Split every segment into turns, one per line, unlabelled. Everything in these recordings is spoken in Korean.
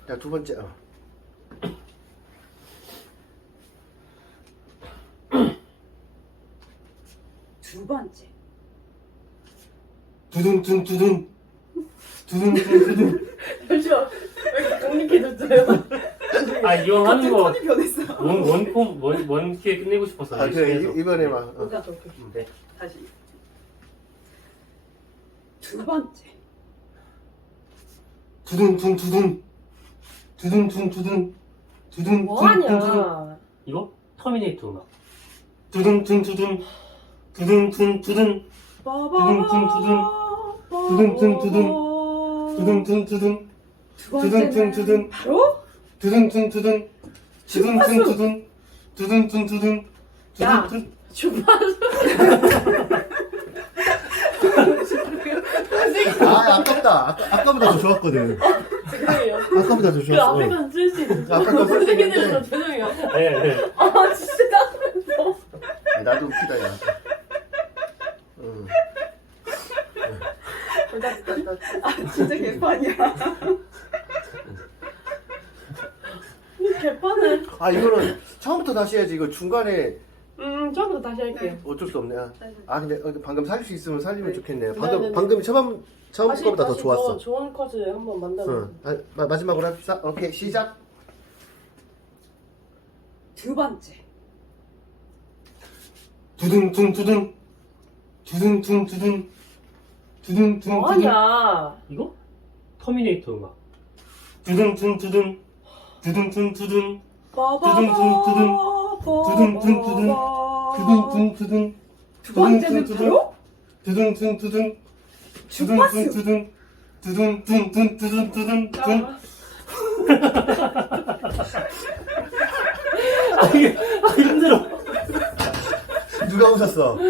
자, 두 번째.
두 번째.
두둔. 두둔.
잠시만. 왜 이렇게 독립해졌어요?
아 이왕 하는 거
톤이 변했어.
원키에 끝내고 싶어서
아, 그래. 이번에만.
오케이.
네.
다시. 두 번째.
두둔.
뭐하냐?
이거 터미네이터 음악.
두둔.
두 번째는 바로 야! 주파수.
아, 아깝다. 아까보다 더 좋았거든.
죄송해요.
아까보다 더
그
좋았어.
앞에 건 쓸 수 있는데.
아까 거 쓸수
어떻게
있는데.
되면 죄송해요.
네.
아 진짜 짜증나.
나도 웃기다, 야. 응.
아 진짜 개판이야. 개판은.
아, 이거는 처음부터 다시 해야지. 이거 중간에
처음부터 다시 할게요.
어쩔 수 없네. 아, 근데 방금 살릴 수 있으면 살리면
네.
좋겠네요.
네.
방금 처음 거보다 더 좋았어.
좋은 컷을 한번 만나보세요.
응. 마지막으로 합시다. 오케이, 시작.
두 번째.
두둔.
뭐하냐?
이거 터미네이터 음악.
두둔.
두 번째는 바로
힘들어.
누가 웃었어?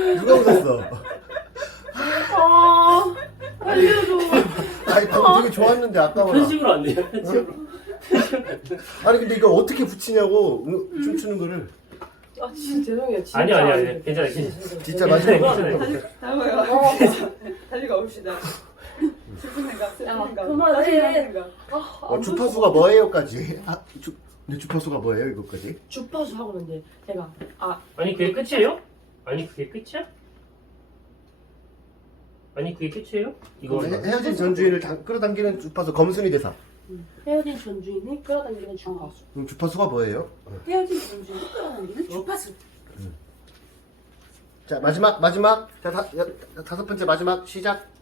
알려줘.
아니, 방금 되게 좋았는데 아까워라.
편식으로 안 돼요. 편식으로.
아니, 근데 이거 어떻게 붙이냐고 춤추는 거를.
아 진짜 죄송해요. 진짜.
아니. 괜찮아.
진짜 마지막으로.
괜찮아요.
달리 가봅시다. 슬픈 생각.
그만해.
주파수가 뭐예요까지. 근데 주파수가 뭐예요, 이거까지?
주파수 하고 이제 내가
아니 그게 끝이에요? 아니 그게 끝이야? 아니 그게 끝이에요? 이거
헤어진 전 주인을 끌어당기는 주파수 검순이 대사.
헤어진 전 주인이 끌어당기는 주파수.
그럼 주파수가 뭐예요?
헤어진 전 주인이 끌어당기는 주파수.
자, 마지막. 자, 다섯 번째 마지막 시작.